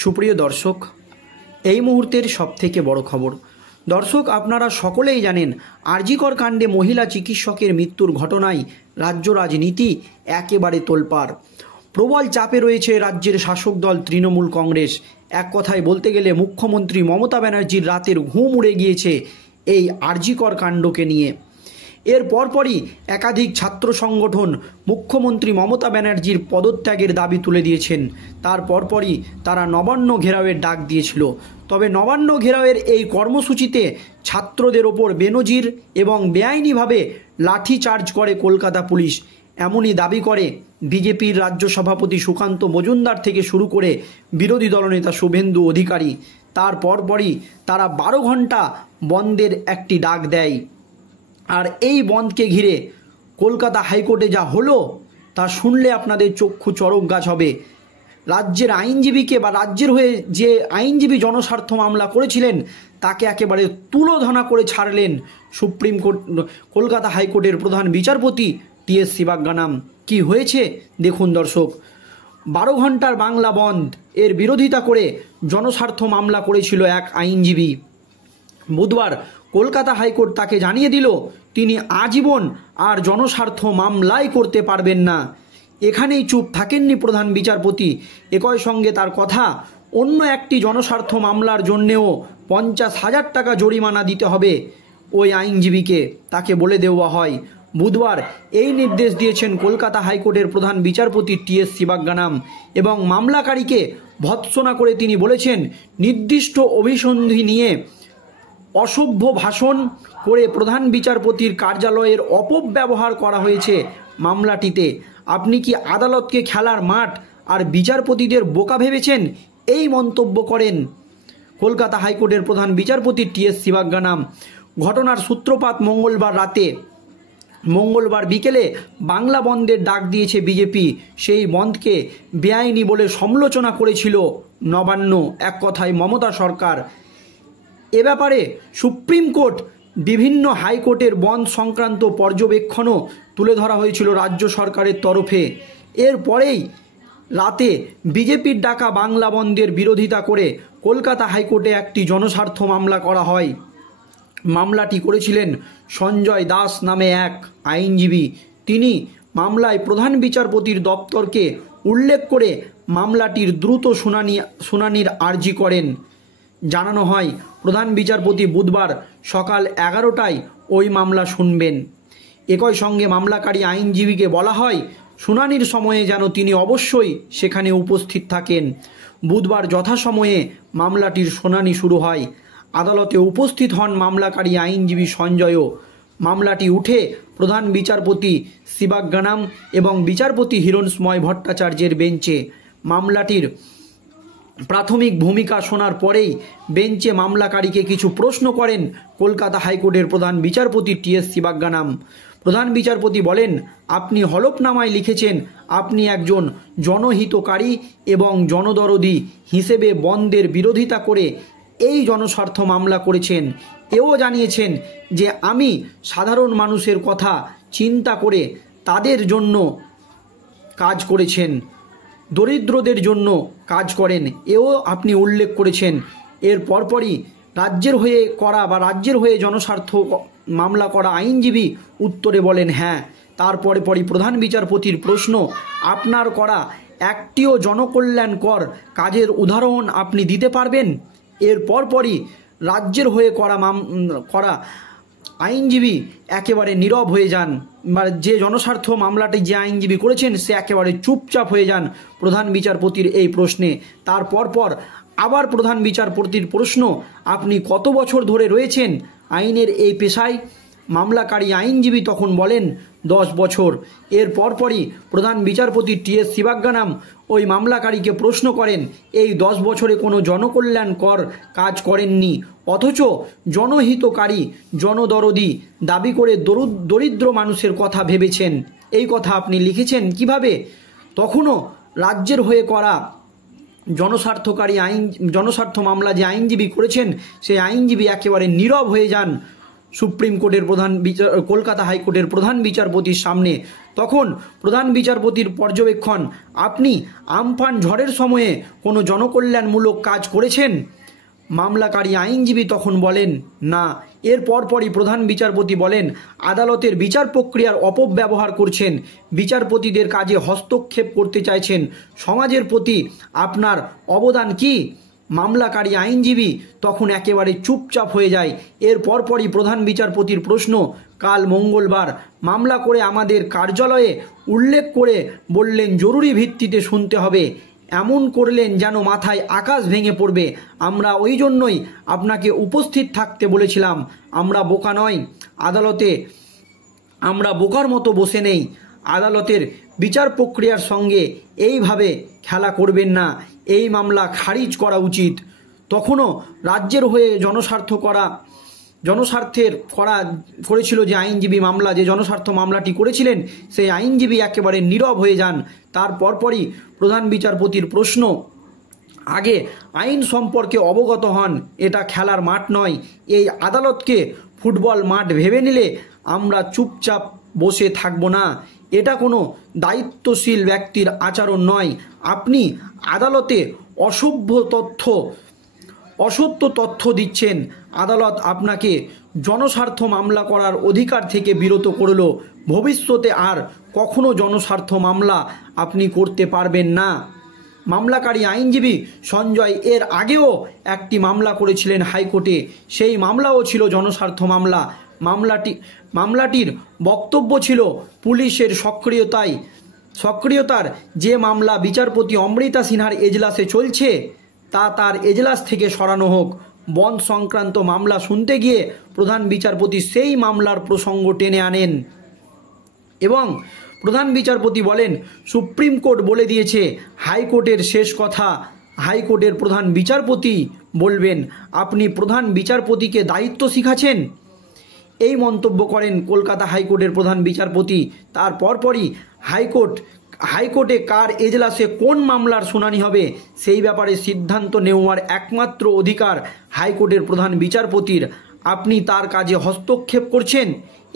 সুপ্রিয় দর্শক, এই মুহূর্তের সবথেকে বড় খবর। দর্শক, আপনারা সকলেই জানেন আরজিকর কাণ্ডে মহিলা চিকিৎসকের মৃত্যুর ঘটনায় রাজ্য রাজনীতি একেবারে তোলপাড়। প্রবল চাপে রয়েছে রাজ্যের শাসক দল তৃণমূল কংগ্রেস। এক কথায় বলতে গেলে মুখ্যমন্ত্রী মমতা ব্যানার্জির রাতের ঘুম উড়ে গিয়েছে এই আরজিকর কাণ্ডকে নিয়ে। এর পরপরই একাধিক ছাত্র সংগঠন মুখ্যমন্ত্রী মমতা ব্যানার্জির পদত্যাগের দাবি তুলে দিয়েছেন। তার পরপরই তারা নবান্ন ঘেরাওয়ের ডাক দিয়েছিল। তবে নবান্ন ঘেরাওয়ের এই কর্মসূচিতে ছাত্রদের ওপর বেনজির এবং বেআইনিভাবে লাঠিচার্জ করে কলকাতা পুলিশ, এমনই দাবি করে বিজেপির রাজ্য সভাপতি সুকান্ত মজুমদার থেকে শুরু করে বিরোধী দলনেতা শুভেন্দু অধিকারী। তার পরপরই তারা 12 ঘন্টা বন্ধের একটি ডাক দেয়। আর এই বন্ধকে ঘিরে কলকাতা হাইকোর্টে যা হলো তা শুনলে আপনাদের চক্ষু চড়ক গাছ হবে। রাজ্যের আইনজীবীকে বা রাজ্যের হয়ে যে আইনজীবী জনস্বার্থ মামলা করেছিলেন তাকে একেবারে তুলোধনা করে ছাড়লেন সুপ্রিম কোর্ট কলকাতা হাইকোর্টের প্রধান বিচারপতি টি.এস. শিবাজ্ঞানাম। কি হয়েছে দেখুন দর্শক। 12 ঘন্টার বাংলা বন্ধ এর বিরোধিতা করে জনস্বার্থ মামলা করেছিল এক আইনজীবী। বুধবার কলকাতা হাইকোর্ট তাকে জানিয়ে দিল তিনি আজীবন আর জনস্বার্থ মামলাই করতে পারবেন না। এখানেই চুপ থাকেননি প্রধান বিচারপতি। একই সঙ্গে তার কথা, অন্য একটি জনস্বার্থ মামলার জন্যেও 50,000 টাকা জরিমানা দিতে হবে ওই আইনজীবীকে, তাকে বলে দেওয়া হয়। বুধবার এই নির্দেশ দিয়েছেন কলকাতা হাইকোর্টের প্রধান বিচারপতি টি.এস. শিবাজ্ঞানাম এবং মামলাকারীকে ভৎসনা করে তিনি বলেছেন, নির্দিষ্ট অভিসন্ধি নিয়ে অসভ্য ভাষণ করে প্রধান বিচারপতির কার্যালয়ের অপব্যবহার করা হয়েছে মামলাটিতে। আপনি কি আদালতকে খেলার মাঠ আর বিচারপতিদের বোকা ভেবেছেন? এই মন্তব্য করেন কলকাতা হাইকোর্টের প্রধান বিচারপতি টি.এস. শিবাজ্ঞানাম। ঘটনার সূত্রপাত মঙ্গলবার বিকেলে বাংলা বন্ধের ডাক দিয়েছে বিজেপি। সেই বন্ধকে বেআইনি বলে সমালোচনা করেছিল নবান্ন, এক কথায় মমতা সরকার। এ ব্যাপারে সুপ্রিম কোর্ট বিভিন্ন হাইকোর্টের বন্ধ সংক্রান্ত পর্যবেক্ষণও তুলে ধরা হয়েছিল রাজ্য সরকারের তরফে। এরপরেই রাতে বিজেপির ডাকা বাংলা বন্ধের বিরোধিতা করে কলকাতা হাইকোর্টে একটি জনস্বার্থ মামলা করা হয়। মামলাটি করেছিলেন সঞ্জয় দাস নামে এক আইনজীবী। তিনি মামলায় প্রধান বিচারপতির দপ্তরকে উল্লেখ করে মামলাটির দ্রুত শুনানির আর্জি করেন। জানানো হয় প্রধান বিচারপতি বুধবার সকাল 11টায় ওই মামলা শুনবেন। একই সঙ্গে মামলাকারী আইনজীবীকে বলা হয় শুনানির সময়ে যেন তিনি অবশ্যই সেখানে উপস্থিত থাকেন। বুধবার যথাসময়ে মামলাটির শুনানি শুরু হয়। আদালতে উপস্থিত হন মামলাকারী আইনজীবী সঞ্জয়ও। মামলাটি উঠে প্রধান বিচারপতি শিবাজ্ঞানাম এবং বিচারপতি হিরণময় ভট্টাচার্যের বেঞ্চে। মামলাটির প্রাথমিক ভূমিকা শোনার পরেই বেঞ্চে মামলাকারীকে কিছু প্রশ্ন করেন কলকাতা হাইকোর্টের প্রধান বিচারপতি টি.এস. শিবাজ্ঞানাম। প্রধান বিচারপতি বলেন, আপনি হলফনামায় লিখেছেন আপনি একজন জনহিতকারী এবং জনদরদি হিসেবে বন্ধের বিরোধিতা করে এই জনস্বার্থ মামলা করেছেন। এও জানিয়েছেন যে আমি সাধারণ মানুষের কথা চিন্তা করে তাদের জন্য কাজ করেছেন, দরিদ্রদের জন্য কাজ করেন, এও আপনি উল্লেখ করেছেন। এর পরপরই রাজ্যের হয়ে জনস্বার্থ মামলা করা আইনজীবী উত্তরে বলেন হ্যাঁ। তারপরে প্রধান বিচারপতির প্রশ্ন, আপনার করা একটিও জনকল্যাণকর কাজের উদাহরণ আপনি দিতে পারবেন? এর পরপরই রাজ্যের হয়ে করা আইনজীবী একেবারে নীরব হয়ে যান। যে জনস্বার্থ মামলাটি যে আইনজীবী করেছেন সে একেবারে চুপচাপ হয়ে যান প্রধান বিচারপতির এই প্রশ্নে। তারপর আবার প্রধান বিচারপতির প্রশ্ন, আপনি কত বছর ধরে রয়েছেন আইনের এই পেশায়? মামলাকারী আইনজীবী তখন বলেন 10 বছর। এর পরপরই প্রধান বিচারপতি টি.এস. শিবাজ্ঞানাম ওই মামলাকারীকে প্রশ্ন করেন, এই 10 বছরে কোনো জনকল্যাণকর কাজ করেননি, অথচ জনহিতকারী জনদরদি দাবি করে দরিদ্র মানুষের কথা ভেবেছেন, এই কথা আপনি লিখেছেন কিভাবে? তখনও রাজ্যের হয়ে করা জনস্বার্থ মামলা যে আইনজীবী করেছেন সেই আইনজীবী একেবারে নীরব হয়ে যান। সুপ্রিম কোর্টের কলকাতা হাইকোর্টের প্রধান বিচারপতির সামনে। তখন প্রধান বিচারপতির পর্যবেক্ষণ, আপনি আমফান ঝড়ের সময়ে কোনো জনকল্যাণমূলক কাজ করেছেন? মামলাকারী আইনজীবী তখন বলেন না। এর পরপরই প্রধান বিচারপতি বলেন, আদালতের বিচার প্রক্রিয়ার অপব্যবহার করছেন, বিচারপতিদের কাজে হস্তক্ষেপ করতে চাইছেন। সমাজের প্রতি আপনার অবদান কি? মামলাকারী আইনজীবী তখন একেবারে চুপচাপ হয়ে যায়। এর পরপরই প্রধান বিচারপতির প্রশ্ন, কাল মঙ্গলবার মামলা করে আমাদের কার্যালয়ে উল্লেখ করে বললেন জরুরি ভিত্তিতে শুনতে হবে। এমন করলেন যেন মাথায় আকাশ ভেঙে পড়বে। আমরা ওই জন্যই আপনাকে উপস্থিত থাকতে বলেছিলাম। আমরা বোকা নয়। আদালতে আমরা বোকার মতো বসে নেই। আদালতের বিচার প্রক্রিয়ার সঙ্গে এইভাবে খেলা করবেন না। এই মামলা খারিজ করা উচিত। তখনও রাজ্যের হয়ে জনস্বার্থের করেছিল যে আইনজীবী যে জনস্বার্থ মামলাটি করেছিলেন, সেই আইনজীবী একেবারে নীরব হয়ে যান। তার পরপরই প্রধান বিচারপতির প্রশ্ন, আগে আইন সম্পর্কে অবগত হন। এটা খেলার মাঠ নয়। এই আদালতকে ফুটবল মাঠ ভেবে নিলে আমরা চুপচাপ বসে থাকব না। এটা কোনো দায়িত্বশীল ব্যক্তির আচরণ নয়। আপনি আদালতে অসত্য তথ্য দিচ্ছেন। আদালত আপনাকে জনস্বার্থ মামলা করার অধিকার থেকে বিরত করল। ভবিষ্যতে আর কখনো জনস্বার্থ মামলা আপনি করতে পারবেন না। মামলাকারী আইনজীবী সঞ্জয় এর আগেও একটি মামলা করেছিলেন হাইকোর্টে। সেই মামলাও ছিল জনস্বার্থ মামলা। মামলাটির বক্তব্য ছিল পুলিশের সক্রিয়তার যে মামলা বিচারপতি অমৃতা সিনহার এজলাসে চলছে তা তার এজলাস থেকে সরানো হোক। বন সংক্রান্ত মামলা শুনতে গিয়ে প্রধান বিচারপতি সেই মামলার প্রসঙ্গ টেনে আনেন এবং প্রধান বিচারপতি বলেন, সুপ্রিম কোর্ট বলে দিয়েছে, হাইকোর্টের শেষ কথা হাইকোর্টের প্রধান বিচারপতি বলবেন। আপনি প্রধান বিচারপতিকে দায়িত্ব শিখাচ্ছেন। এই মন্তব্য করেন কলকাতা হাইকোর্টের প্রধান বিচারপতি। তার পরপরই হাইকোর্টে কার এজলাসে কোন মামলার শুনানি হবে সেই ব্যাপারে সিদ্ধান্ত নেওয়ার একমাত্র অধিকার হাইকোর্টের প্রধান বিচারপতির। আপনি তার কাজে হস্তক্ষেপ করছেন।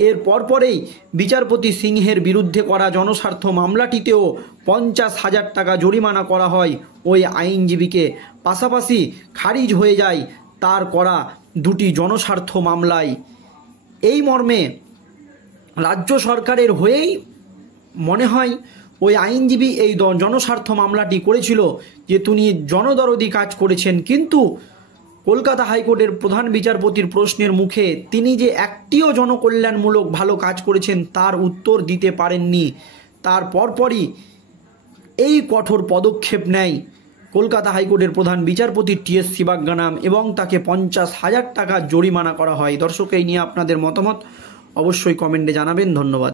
এর পরপরেই বিচারপতি সিংহের বিরুদ্ধে করা জনস্বার্থ মামলাটিতেও 50,000 টাকা জরিমানা করা হয় ওই আইনজীবীকে। পাশাপাশি খারিজ হয়ে যায় তার করা দুটি জনস্বার্থ মামলায়। এই মর্মে রাজ্য সরকারের হয়েই মনে হয় ওই আইনজীবী এই জনস্বার্থ মামলাটি করেছিল, যে তিনি জনদরদি কাজ করেছেন। কিন্তু কলকাতা হাইকোর্টের প্রধান বিচারপতির প্রশ্নের মুখে তিনি যে একটিও জনকল্যাণমূলক ভালো কাজ করেছেন তার উত্তর দিতে পারেননি। তার পরপরই এই কঠোর পদক্ষেপ নেয় কলকাতা হাইকোর্টের প্রধান বিচারপতি টি.এস. শিবাজ্ঞানাম এবং তাকে 50,000 টাকা জরিমানা করা হয়। দর্শক, এই নিয়ে আপনাদের মতামত অবশ্যই কমেন্টে জানাবেন। ধন্যবাদ।